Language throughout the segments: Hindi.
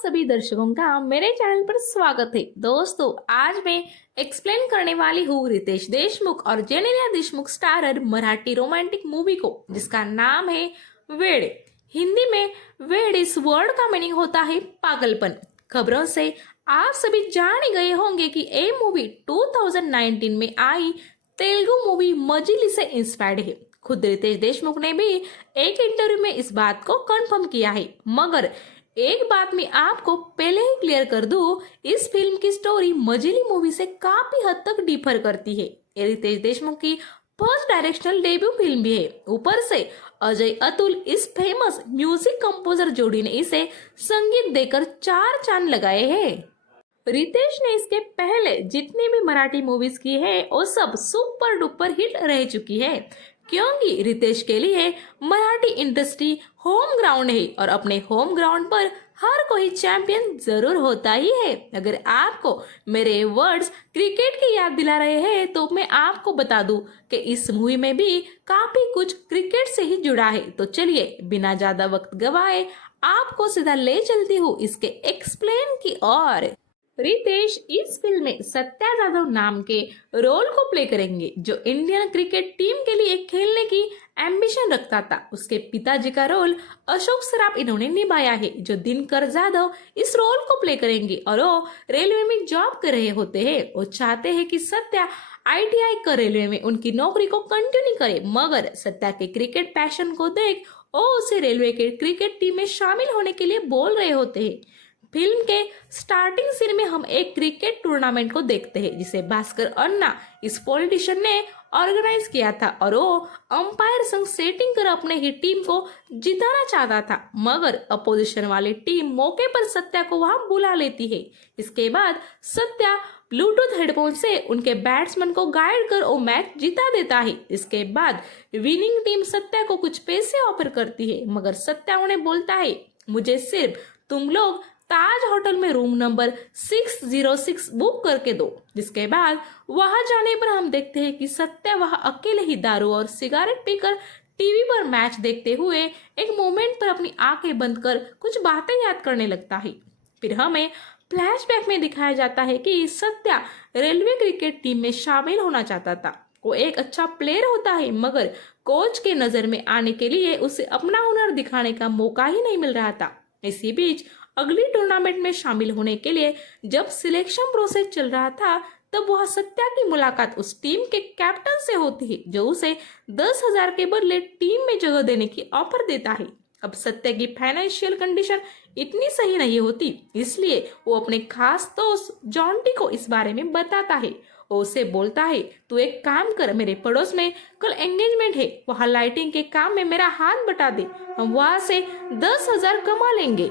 सभी दर्शकों का मेरे चैनल पर स्वागत है। दोस्तों, आज मैं एक्सप्लेन करने वाली हूँ रितेश देशमुख और Genelia Deshmukh starrer Marathi romantic movie को, जिसका नाम है वेड। हिंदी में वेड इस वर्ड का मीनिंग होता है पागलपन। खबरों से आप सभी जान ही गए होंगे कि ये मूवी 2019 में आई तेलुगु मूवी मजिली से इंस्पायर्ड है। खुद रितेश देशमुख ने भी एक इंटरव्यू में इस बात को कंफर्म किया है। मगर एक बात मैं आपको पहले ही क्लियर कर दूं, इस फिल्म की स्टोरी मजिली मूवी से काफी हद तक डिफर करती है। ये रितेश देशमुख की फर्स्ट डायरेक्शनल डेब्यू फिल्म भी है। ऊपर से अजय अतुल इस फेमस म्यूजिक कंपोजर जोड़ी ने इसे संगीत देकर 4 चांद लगाए हैं। रितेश ने इसके पहले जितनी भी मराठी मूवीज की है वो सब सुपर डुपर हिट रह चुकी है, क्योंकि रितेश के लिए मराठी इंडस्ट्री होम ग्राउंड है और अपने होम ग्राउंड पर हर कोई चैंपियन जरूर होता ही है। अगर आपको मेरे वर्ड्स क्रिकेट की याद दिला रहे हैं तो मैं आपको बता दूं कि इस मूवी में भी काफी कुछ क्रिकेट से ही जुड़ा है। तो चलिए बिना ज्यादा वक्त गवाए आपको सीधा ले चलती हूँ इसके एक्सप्लेन की ओर। रितेश इस फिल्म में सत्या जाधव नाम के रोल को प्ले करेंगे, जो इंडियन क्रिकेट टीम के लिए खेलने की एम्बिशन रखता था। उसके पिताजी का रोल अशोक सराफ इन्होंने निभाया है, जो दिनकर जाधव इस रोल को प्ले करेंगे और वो रेलवे में जॉब कर रहे होते हैं। वो चाहते हैं कि सत्या आईटीआई कर रेलवे में उनकी नौकरी को कंटिन्यू करे, मगर सत्या के क्रिकेट पैशन को देख वो उसे रेलवे के क्रिकेट टीम में शामिल होने के लिए बोल रहे होते हैं। फिल्म के स्टार्टिंग सीन में हम एक क्रिकेट टूर्नामेंट को देखते हैं, जिसे भास्कर अन्ना इस पॉलिटिशियन ने ऑर्गेनाइज किया था और वो अंपायर संग सेटिंग कर अपने ही टीम को जिताना चाहता था। मगर अपोजिशन वाली टीम मौके पर सत्या को वहां बुला लेती है। इसके बाद सत्या ब्लूटूथ हेडफोन से उनके बैट्समैन को गाइड कर वो मैच जिता देता है। इसके बाद विनिंग टीम सत्या को कुछ पैसे ऑफर करती है, मगर सत्या उन्हें बोलता है, मुझे सिर्फ तुम लोग ताज होटल में रूम नंबर 606 बुक करके दो। जिसके बाद वहां जाने पर हम देखते हैं कि सत्या वहां अकेले ही दारू और सिगरेट पीकर टीवी पर मैच देखते हुए एक मोमेंट पर अपनी आंखें बंद कर कुछ बातें याद करने लगता है। फिर हमें फ्लैशबैक में दिखाया जाता है कि सत्या रेलवे क्रिकेट टीम में शामिल होना चाहता था। वो एक अच्छा प्लेयर होता है, मगर कोच के नजर में आने के लिए उसे अपना हुनर दिखाने का मौका ही नहीं मिल रहा था। इसी बीच अगली टूर्नामेंट में शामिल होने के लिए जब सिलेक्शन प्रोसेस चल रहा था, तब वह सत्या की मुलाकात उस टीम के कैप्टन से होती है, जो उसे 10,000 के बदले टीम में जगह देने की ऑफर देता है। अब सत्या की फाइनेंशियल कंडीशन इतनी सही नहीं होती, इसलिए वो अपने खास दोस्त जॉन्टी को इस बारे में बताता है। वो उसे बोलता है, तू एक काम कर, मेरे पड़ोस में कल एंगेजमेंट है, वहाँ लाइटिंग के काम में मेरा हाथ बटा दे, हम वहाँ से 10,000 कमा लेंगे।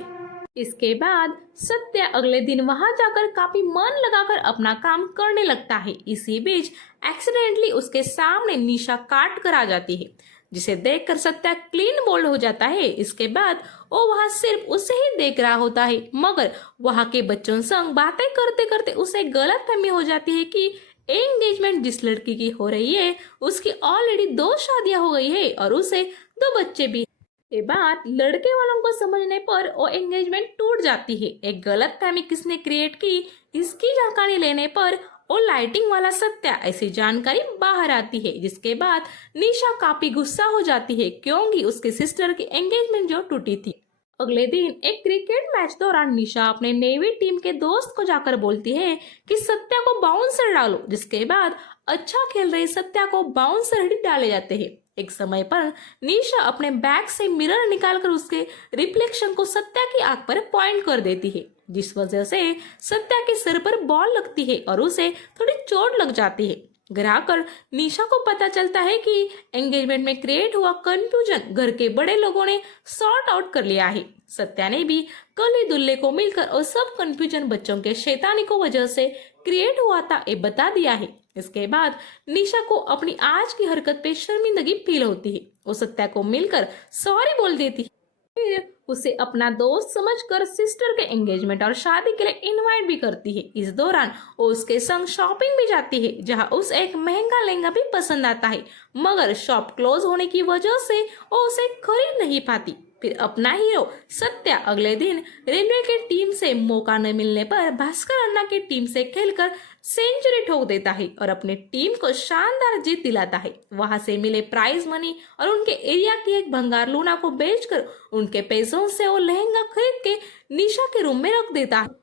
इसके बाद सत्या अगले दिन वहां जाकर काफी मन लगाकर अपना काम करने लगता है। इसी बीच एक्सीडेंटली उसके सामने निशा काट कर आ जाती है, जिसे देखकर सत्या क्लीन बोल्ड हो जाता है। इसके बाद वो वहां सिर्फ उसे ही देख रहा होता है, मगर वहां के बच्चों संग बातें करते करते उसे गलतफहमी हो जाती है कि एंगेजमेंट जिस लड़की की हो रही है उसकी ऑलरेडी 2 शादियां हो गई है और उसे 2 बच्चे भी। ये बात लड़के वालों को समझने पर वो एंगेजमेंट टूट जाती है। एक गलत फहमी किसने क्रिएट की, इसकी जानकारी लेने पर वो लाइटिंग वाला सत्या ऐसी जानकारी बाहर आती है। जिसके बाद निशा काफी गुस्सा हो जाती है, क्योंकि उसके सिस्टर की एंगेजमेंट जो टूटी थी। अगले दिन एक क्रिकेट मैच दौरान निशा अपने नेवी टीम के दोस्त को जाकर बोलती है कि सत्या को बाउंसर डालो। जिसके बाद अच्छा खेल रहे सत्या को बाउंसर ही डाले जाते हैं। एक समय पर निशा अपने बैग से मिरर निकालकर उसके रिफ्लेक्शन को सत्या की आंख पर पॉइंट कर देती है, जिस वजह से सत्या के सिर पर बॉल लगती है और उसे थोड़ी चोट लग जाती है। घर आकर निशा को पता चलता है कि एंगेजमेंट में क्रिएट हुआ कंफ्यूजन घर के बड़े लोगों ने सॉर्ट आउट कर लिया है। सत्या ने भी कल ही दुल्हे को मिलकर और सब कंफ्यूजन बच्चों के शैतानी को वजह से क्रिएट हुआ था ये बता दिया है। इसके बाद निशा को अपनी आज की हरकत पे शर्मिंदगी फील होती है। वो सत्या को मिलकर सॉरी बोल देती है, फिर उसे अपना दोस्त समझकर सिस्टर के एंगेजमेंट और शादी के लिए इनवाइट भी करती है। इस दौरान वो उसके संग शॉपिंग भी जाती है, जहां उसे एक महंगा लहंगा भी पसंद आता है, मगर शॉप क्लोज होने की वजह से वो उसे खरीद नहीं पाती। फिर अपना हीरो सत्या अगले दिन रेलवे के टीम से मौका न मिलने पर भास्कर अन्ना की टीम से खेलकर सेंचुरी ठोक देता है और अपनी टीम को शानदार जीत दिलाता है। वहां से मिले प्राइज मनी और उनके एरिया की एक भंगार लूना को बेचकर उनके पैसों से वो लहंगा खरीद के निशा के रूम में रख देता है।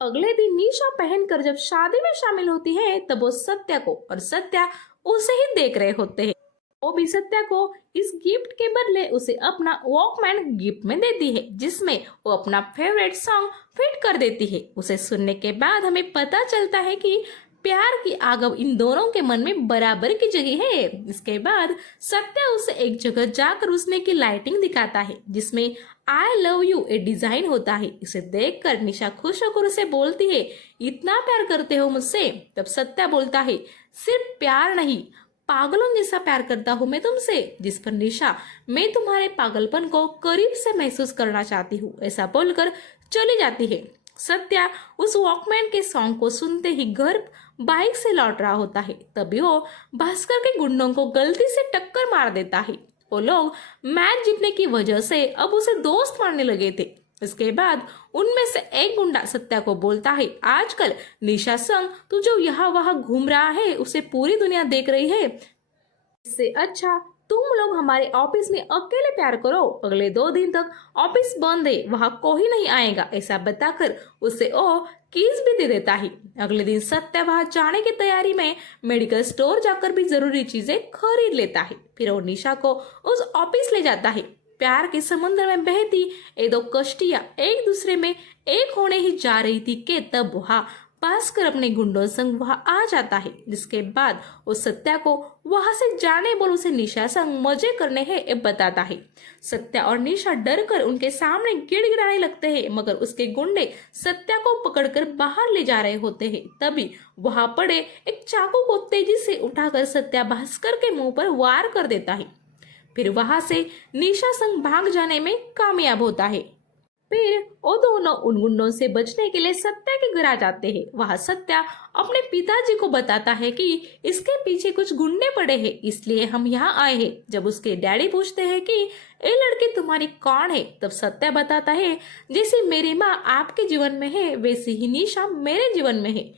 अगले दिन निशा पहनकर जब शादी में शामिल होती है तब वो सत्या को और सत्या उसे ही देख रहे होते हैं। वो भी सत्या को इस गिफ्ट के बदले उसे अपना वॉकमैन गिफ्ट में देती है जिसमें वो अपना फेवरेट सॉन्ग फिट कर देती है। उसे सुनने के बाद हमें पता चलता है कि प्यार की आग अब इन दोनों के मन में बराबर की जगह है। इसके बाद सत्या उसे एक जगह जाकर उसने की लाइटिंग दिखाता है जिसमें I love U A design होता है। इसे देखकर निशा खुश होकर उसे बोलती है, इतना प्यार करते हो मुझसे? तब सत्या बोलता है, सिर्फ प्यार नहीं, पागलों जैसा प्यार करता हूँ मैं तुमसे। जिस पर निशा, मैं तुम्हारे पागलपन को करीब से महसूस करना चाहती हूँ, ऐसा बोलकर चली जाती है। सत्या उस वॉकमैन के सॉन्ग को सुनते ही घर बाइक से लौट रहा होता है। तभी वो भास्कर के गुंडों को गलती से टक्कर मार देता है। वो लोग मैच जीतने की वजह से अब उसे दोस्त मानने लगे थे। इसके बाद उनमें से एक गुंडा सत्या को बोलता है, आजकल निशा संग तू जो यहाँ वहाँ घूम रहा है उसे पूरी दुनिया देख रही है। इससे अच्छा तुम लोग हमारे ऑफिस में अकेले प्यार करो। अगले 2 दिन तक ऑफिस बंद है, वहाँ कोई नहीं आएगा, ऐसा बताकर उसे ओ किस भी दे देता है। अगले दिन सत्या वहाँ जाने की तैयारी में मेडिकल स्टोर जाकर भी जरूरी चीजें खरीद लेता है। फिर वो निशा को उस ऑफिस ले जाता है। प्यार के समुद्र में बहती ये 2 कश्तियां एक दूसरे में एक होने ही जा रही थी कि तब वहाँ भास्कर अपने गुंडों संग वहां आ जाता है। जिसके बाद वो सत्या को वहां से जाने बोल उसे निशा संग मजे करने हैं बताता है। सत्या और निशा डर कर उनके सामने गिड़गिड़ाने लगते हैं मगर उसके गुंडे सत्या को पकड़कर बाहर ले जा रहे होते हैं। तभी वहां पड़े एक चाकू को तेजी से उठाकर सत्या भास्कर के मुंह पर वार कर देता है। फिर वहां से निशा संग भाग जाने में कामयाब होता है। फिर वो दोनों उन गुंडों से बचने के लिए सत्या के घर आ जाते हैं। वहां सत्या अपने पिताजी को बताता है कि इसके पीछे कुछ गुंडे पड़े हैं, इसलिए हम यहाँ आए हैं। जब उसके डैडी पूछते हैं कि ये लड़की तुम्हारी कौन है, तब सत्या बताता है, जैसे मेरी माँ आपके जीवन में है वैसी ही निशा मेरे जीवन में है।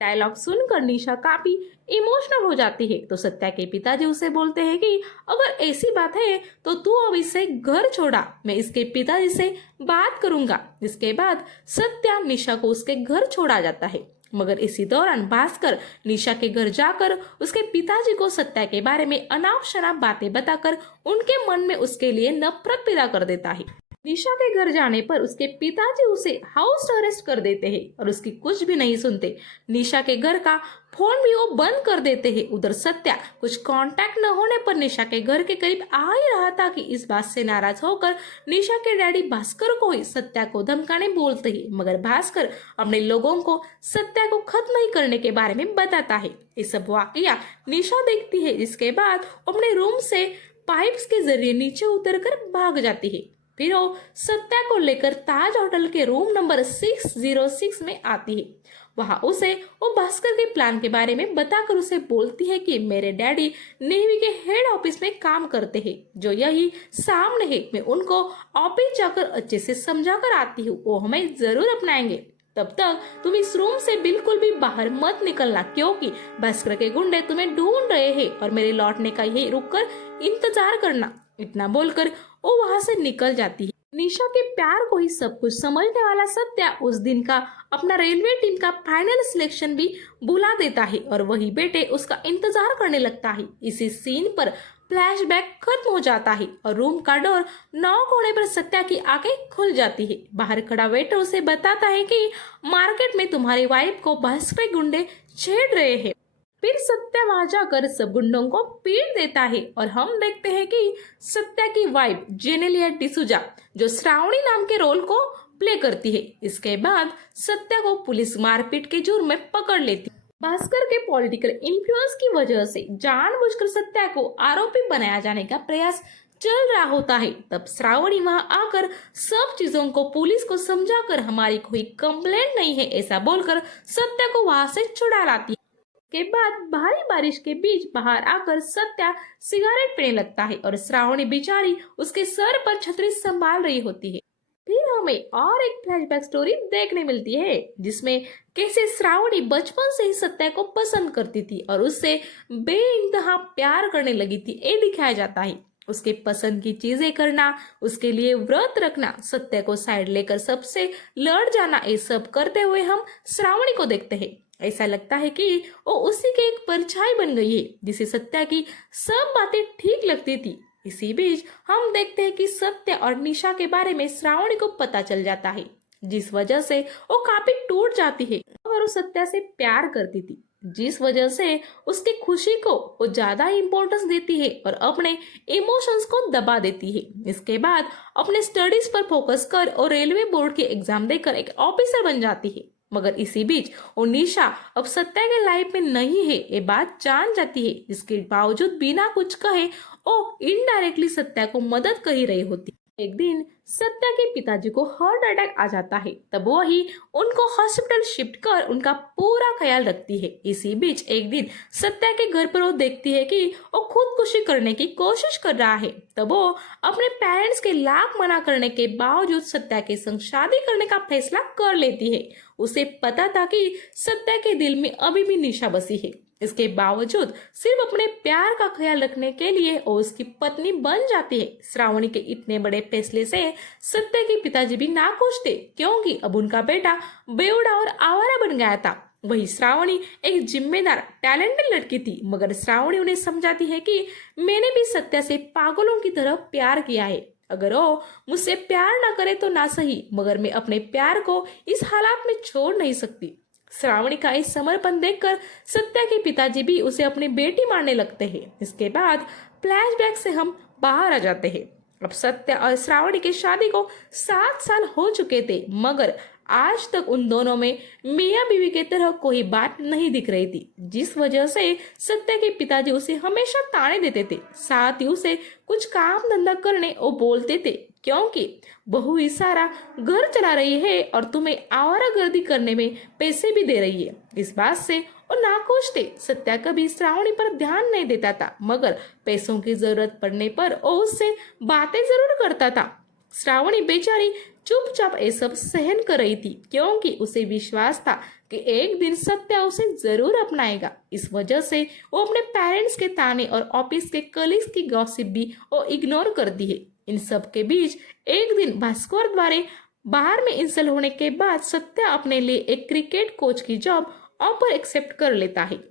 डायलॉग सुनकर निशा काफी इमोशनल हो जाती है। तो सत्या के पिताजी उसे बोलते हैं कि अगर ऐसी बात है तो तू अब इसे घर छोड़ा, मैं इसके पिताजी से बात करूंगा। इसके बाद सत्या निशा को उसके घर छोड़ा जाता है। मगर इसी दौरान भास्कर निशा के घर जाकर उसके पिताजी को सत्या के बारे में अनाप शनाप बातें बताकर उनके मन में उसके लिए नफरत पैदा कर देता है। निशा के घर जाने पर उसके पिताजी उसे हाउस अरेस्ट कर देते हैं और उसकी कुछ भी नहीं सुनते। निशा के घर का फोन भी वो बंद कर देते हैं। उधर सत्या कुछ कांटेक्ट न होने पर निशा के घर के करीब आ ही रहा था कि इस बात से नाराज होकर निशा के डैडी भास्कर को ही सत्या को धमकाने बोलते हैं। मगर भास्कर अपने लोगों को सत्या को खत्म नहीं करने के बारे में बताता है। ये सब वाकया निशा देखती है, जिसके बाद अपने रूम से पाइप्स के जरिए नीचे उतरकर भाग जाती है। फिर वो सत्या को लेकर ताज होटल के रूम नंबर 606 में आती है। वहां उसे वो भास्कर के प्लान के बारे में बताकर उसे बोलती है कि मेरे डैडी नेवी के हेड ऑफिस में काम करते हैं, जो यही सामने है। मैं उनको ऑफिस जाकर अच्छे से समझा कर आती हूँ, वो हमें जरूर अपनाएंगे। तब तक तुम इस रूम से बिल्कुल भी बाहर मत निकलना, क्योंकि भास्कर के गुंडे तुम्हें ढूंढ रहे हैं और मेरे लौटने का यही रुककर इंतजार करना। इतना बोलकर वो वहां से निकल जाती है। निशा के प्यार को ही सब कुछ समझने वाला सत्या उस दिन का अपना रेलवे टीम का फाइनल सिलेक्शन भी बुला देता है और वही बेटे उसका इंतजार करने लगता है। इसी सीन पर फ्लैशबैक खत्म हो जाता है और रूम का डोर नॉक होने पर सत्या की आंखें खुल जाती है। बाहर खड़ा वेटर उसे बताता है कि मार्केट में तुम्हारी वाइफ को भास्कर गुंडे छेड़ रहे हैं। फिर सत्या वहां जाकर सब गुंडों को पीट देता है और हम देखते हैं कि सत्या की वाइफ जेनेलिया डिसूजा जो श्रावणी नाम के रोल को प्ले करती है। इसके बाद सत्या को पुलिस मारपीट के जुर्म में पकड़ लेती है। भास्कर के पॉलिटिकल इन्फ्लुएंस की वजह से जानबूझकर सत्या को आरोपी बनाया जाने का प्रयास चल रहा होता है। तब श्रावणी वहां आकर सब चीजों को पुलिस को समझाकर हमारी कोई कंप्लेंट नहीं है ऐसा बोलकर सत्या को वहां से छुड़ा लाती है। के बाद भारी बारिश के बीच बाहर आकर सत्या सिगरेट पीने लगता है और श्रावणी बेचारी उसके सर पर छतरी संभाल रही होती है। फिर हमें और एक फ्लैशबैक स्टोरी देखने मिलती है जिसमें कैसे श्रावणी बचपन से ही सत्या को पसंद करती थी और उससे बेइंतहा प्यार करने लगी थी, ये दिखाया जाता है। उसके पसंद की चीजें करना, उसके लिए व्रत रखना, सत्या को साइड लेकर सबसे लड़ जाना, ये सब करते हुए हम श्रावणी को देखते हैं। ऐसा लगता है कि वो उसी की एक परछाई बन गई है जिसे सत्या की सब बातें ठीक लगती थी। इसी बीच हम देखते हैं कि सत्य और निशा के बारे में श्रावणी को पता चल जाता है, जिस वजह से वो काफी टूट जाती है और वो सत्या से प्यार करती थी, जिस वजह से उसकी खुशी को वो ज्यादा इम्पोर्टेंस देती है और अपने इमोशंस को दबा देती है। इसके बाद अपने स्टडीज पर फोकस कर और रेलवे बोर्ड के एग्जाम देकर एक ऑफिसर बन जाती है। मगर इसी बीच वो निशा अब सत्या के लाइफ में नहीं है, ये बात जान जाती है, जिसके बावजूद बिना कुछ कहे वो इनडायरेक्टली सत्या को मदद कर ही रही होती। एक दिन सत्या के पिताजी को हार्ट अटैक आ जाता है, तब वही उनको हॉस्पिटल शिफ्ट कर उनका पूरा ख्याल रखती है। इसी बीच एक दिन सत्या के घर पर वो देखती है कि वो खुदकुशी करने की कोशिश कर रहा है, तब वो अपने पेरेंट्स के लाख मना करने के बावजूद सत्या के संग शादी करने का फैसला कर लेती है। उसे पता था कि सत्या के दिल में अभी भी निशा बसी है, इसके बावजूद सिर्फ अपने प्यार का ख्याल रखने के लिए वो उसकी पत्नी बन जाती है। श्रावणी के इतने बड़े फैसले से सत्या के पिताजी भी नाखुश थे, क्योंकि अब उनका बेटा बेवड़ा और आवारा बन गया था। वही श्रावणी एक जिम्मेदार टैलेंटेड लड़की थी, मगर श्रावणी उन्हें समझाती है कि मैंने भी सत्या से पागलों की तरह प्यार किया है। अगर वो मुझसे प्यार ना करे तो ना सही, मगर मैं अपने प्यार को इस हालात में छोड़ नहीं सकती। श्रावणी का इस समर्पण देखकर सत्या के पिताजी भी उसे अपनी बेटी मानने लगते हैं। इसके बाद फ्लैशबैक से हम बाहर आ जाते हैं। अब सत्या और श्रावणी की शादी को 7 साल हो चुके थे, मगर आज तक उन दोनों में मियां बीवी की तरह कोई बात नहीं दिख रही थी, जिस वजह से सत्या के पिताजी उसे हमेशा ताने देते थे। साथ ही उसे कुछ काम धंधा करने वो बोलते थे, क्योंकि बहू ही सारा घर चला रही है और तुम्हें आवारागर्दी करने में पैसे भी दे रही है। इस बात से वो नाखुश थे। सत्या कभी श्रावणी पर ध्यान नहीं देता था, मगर पैसों की जरूरत पड़ने पर वो उससे बातें जरूर करता था। श्रावणी बेचारी चुपचाप ये सब सहन कर रही थी, क्योंकि उसे विश्वास था कि एक दिन सत्या उसे जरूर अपनाएगा। इस वजह से वो अपने पेरेंट्स के ताने और ऑफिस के कलीग्स की गॉसिप भी वो इग्नोर करती है। इन सब के बीच एक दिन भास्कर द्वारा बाहर में इंस्टॉल होने के बाद सत्या अपने लिए एक क्रिकेट कोच की जॉब ऑफर एक्सेप्ट कर लेता है।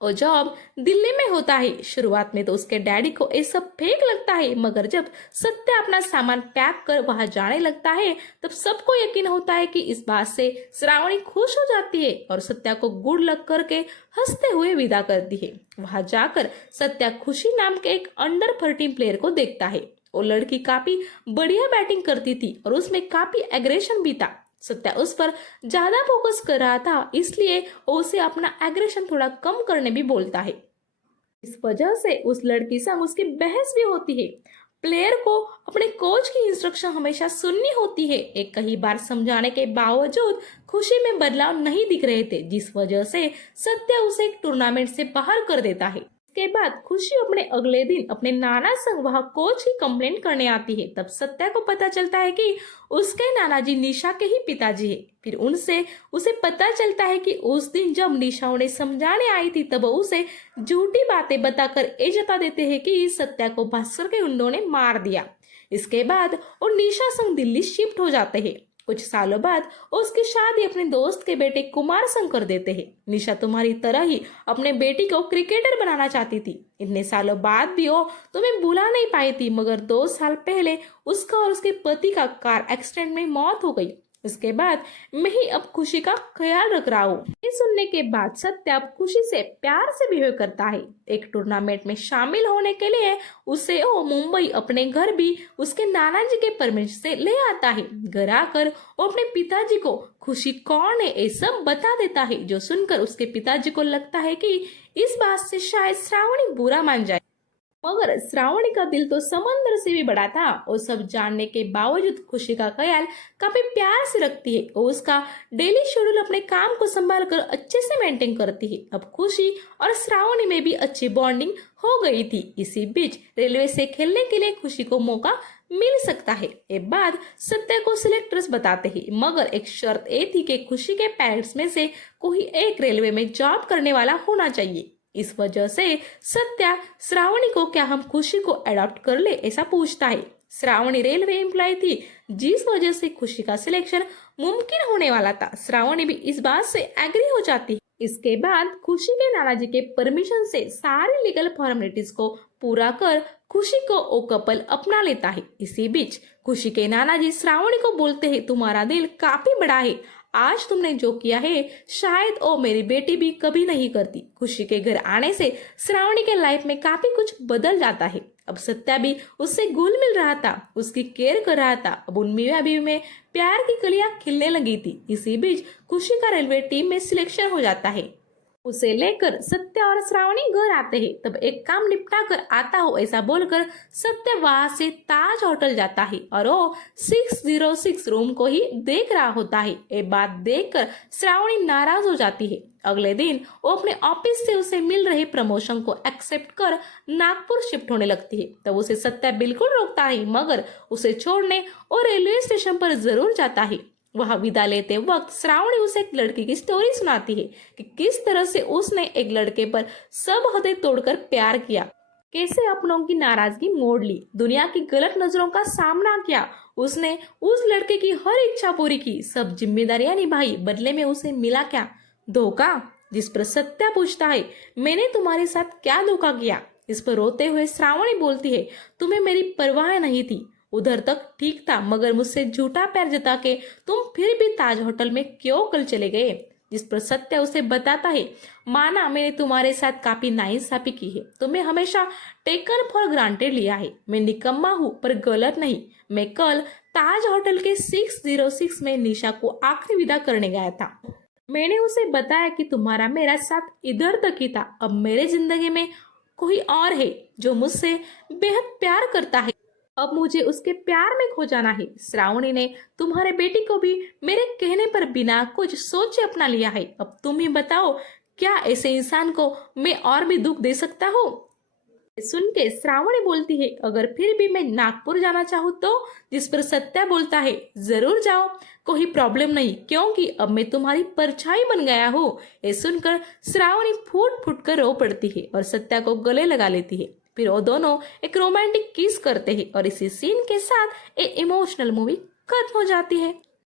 और जॉब दिल्ली में होता है। शुरुआत में तो उसके डैडी को ये सब फेक लगता है, मगर जब सत्या अपना सामान पैक कर वहां जाने लगता है तब सबको यकीन होता है कि इस बात से श्रावणी खुश हो जाती है और सत्या को गुड लक करके हंसते हुए विदा करती है। वहां जाकर सत्या खुशी नाम के एक अंडर 13 प्लेयर को देखता है। वो लड़की काफी बढ़िया बैटिंग करती थी और उसमें काफी एग्रेशन भी था। सत्या उस पर ज्यादा फोकस कर रहा था, इसलिए वो उसे अपना एग्रेशन थोड़ा कम करने भी बोलता है। इस वजह से उस लड़की से उसकी बहस भी होती है। प्लेयर को अपने कोच की इंस्ट्रक्शन हमेशा सुननी होती है। एक कई बार समझाने के बावजूद खुशी में बदलाव नहीं दिख रहे थे, जिस वजह से सत्या उसे एक टूर्नामेंट से बाहर कर देता है। के बाद खुशी अपने अगले दिन अपने नाना संग वहां कोच की कंप्लेंट करने आती है। तब सत्या को पता चलता है कि उसके नाना जी निशा के ही पिताजी है। फिर उनसे उसे पता चलता है कि उस दिन जब निशा उन्हें समझाने आई थी तब उसे झूठी बातें बताकर ये जता देते हैं कि सत्या को भास्कर के गुंडों ने मार दिया। इसके बाद वो निशा संग दिल्ली शिफ्ट हो जाते हैं। कुछ सालों बाद उसकी शादी अपने दोस्त के बेटे कुमार संग कर देते हैं। निशा तुम्हारी तरह ही अपने बेटी को क्रिकेटर बनाना चाहती थी। इतने सालों बाद भी वो तुम्हें बुला नहीं पाई थी, मगर 2 साल पहले उसका और उसके पति का कार एक्सीडेंट में मौत हो गई। इसके बाद मैं ही अब खुशी का ख्याल रख रहा हूँ। ये सुनने के बाद सत्या अब खुशी से प्यार से बिहेव करता है। एक टूर्नामेंट में शामिल होने के लिए उसे वो मुंबई अपने घर भी उसके नाना जी के परमिशन से ले आता है। घर आकर वो अपने पिताजी को खुशी कौन है ये सब बता देता है, जो सुनकर उसके पिताजी को लगता है कि इस बात से शायद श्रावणी बुरा मान जाए। मगर श्रावणी का दिल तो समंदर से भी बड़ा था और सब जानने के बावजूद खुशी का ख्याल काफी प्यार से रखती है और उसका डेली शेड्यूल अपने काम को संभाल कर अच्छे से मेंटेन करती है। अब खुशी और श्रावणी में भी अच्छी बॉन्डिंग हो गई थी। इसी बीच रेलवे से खेलने के लिए खुशी को मौका मिल सकता है। ये बात सत्या को सिलेक्टर्स बताते हैं, मगर एक शर्त ये थी कि खुशी के पेरेंट्स में से कोई एक रेलवे में जॉब करने वाला होना चाहिए। इस वजह से सत्या श्रावणी को क्या हम खुशी को अडॉप्ट कर ले ऐसा पूछता है। श्रावणी रेलवे एम्प्लॉय थी, जिस वजह से खुशी का सिलेक्शन मुमकिन होने वाला था। श्रावणी भी इस बात से एग्री हो जाती है। इसके बाद खुशी के नाना जी के परमिशन से सारी लीगल फॉर्मेलिटीज को पूरा कर खुशी को वो कपल अपना लेता है। इसी बीच खुशी के नाना जी श्रावणी को बोलते हैं, तुम्हारा दिल काफी बड़ा है, आज तुमने जो किया है शायद ओ मेरी बेटी भी कभी नहीं करती। खुशी के घर आने से श्रावणी के लाइफ में काफी कुछ बदल जाता है। अब सत्या भी उससे घुल मिल रहा था, उसकी केयर कर रहा था। अब उन मियां बीवी में प्यार की कलियां खिलने लगी थी। इसी बीच खुशी का रेलवे टीम में सिलेक्शन हो जाता है। उसे लेकर सत्य और श्रावणी घर आते हैं। तब एक काम निपटा कर आता हो ऐसा बोलकर सत्य वहां से ताज होटल जाता है और वो 606 रूम को ही देख रहा होता है। ये बात देखकर श्रावणी नाराज हो जाती है। अगले दिन वो अपने ऑफिस से उसे मिल रहे प्रमोशन को एक्सेप्ट कर नागपुर शिफ्ट होने लगती है। तब उसे सत्य बिल्कुल रोकता है, मगर उसे छोड़ने और रेलवे स्टेशन पर जरूर जाता है। वह विदा लेते वक्त श्रावणी उसे एक लड़की की स्टोरी सुनाती है कि किस तरह से उसने एक लड़के पर सब हदें तोड़कर प्यार किया, कैसे अपनों की नाराजगी मोड़ ली, दुनिया की गलत नजरों का सामना किया, उसने उस लड़के की हर इच्छा पूरी की, सब जिम्मेदारियां निभाई, बदले में उसे मिला क्या? धोखा। जिस पर सत्या पूछता है, मैंने तुम्हारे साथ क्या धोखा किया? इस पर रोते हुए श्रावणी बोलती है, तुम्हें मेरी परवाह नहीं थी, उधर तक ठीक था, मगर मुझसे झूठा प्यार जता के तुम फिर भी ताज होटल में क्यों कल चले गए? जिस पर सत्य उसे बताता है, माना मैंने तुम्हारे साथ काफी नाइंसाफी की है, तुम्हें हमेशा टेकन फॉर ग्रांटेड लिया है, मैं निकम्मा हूँ पर गलत नहीं। मैं कल ताज होटल के 606 में निशा को आखिरी विदा करने गया था। मैंने उसे बताया कि तुम्हारा मेरा साथ इधर तक ही था, अब मेरे जिंदगी में कोई और है जो मुझसे बेहद प्यार करता है, अब मुझे उसके प्यार में खो जाना है। श्रावणी ने तुम्हारे बेटी को भी मेरे कहने पर बिना कुछ सोचे अपना लिया है। अब तुम ही बताओ, क्या ऐसे इंसान को मैं और भी दुख दे सकता हूँ? सुन के श्रावणी बोलती है, अगर फिर भी मैं नागपुर जाना चाहूँ तो? जिस पर सत्या बोलता है, जरूर जाओ, कोई प्रॉब्लम नहीं, क्योंकि अब मैं तुम्हारी परछाई बन गया हूँ। ये सुनकर श्रावणी फूट फूट कर रो पड़ती है और सत्या को गले लगा लेती है। फिर वो दोनों एक रोमांटिक किस करते हैं और इसी सीन के साथ एक इमोशनल मूवी खत्म हो जाती है।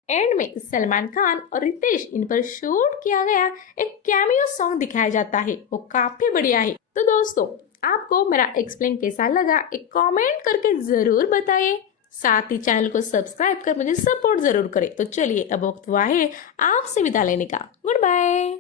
एंड में सलमान खान और रितेश इन पर शूट किया गया एक कैमियो सॉन्ग दिखाया जाता है, वो काफी बढ़िया है। तो दोस्तों, आपको मेरा एक्सप्लेन कैसा लगा एक कमेंट करके जरूर बताइए। साथ ही चैनल को सब्सक्राइब कर मुझे सपोर्ट जरूर करें। तो चलिए अब वक्त हुआ है आपसे विदा लेने का। Good bye.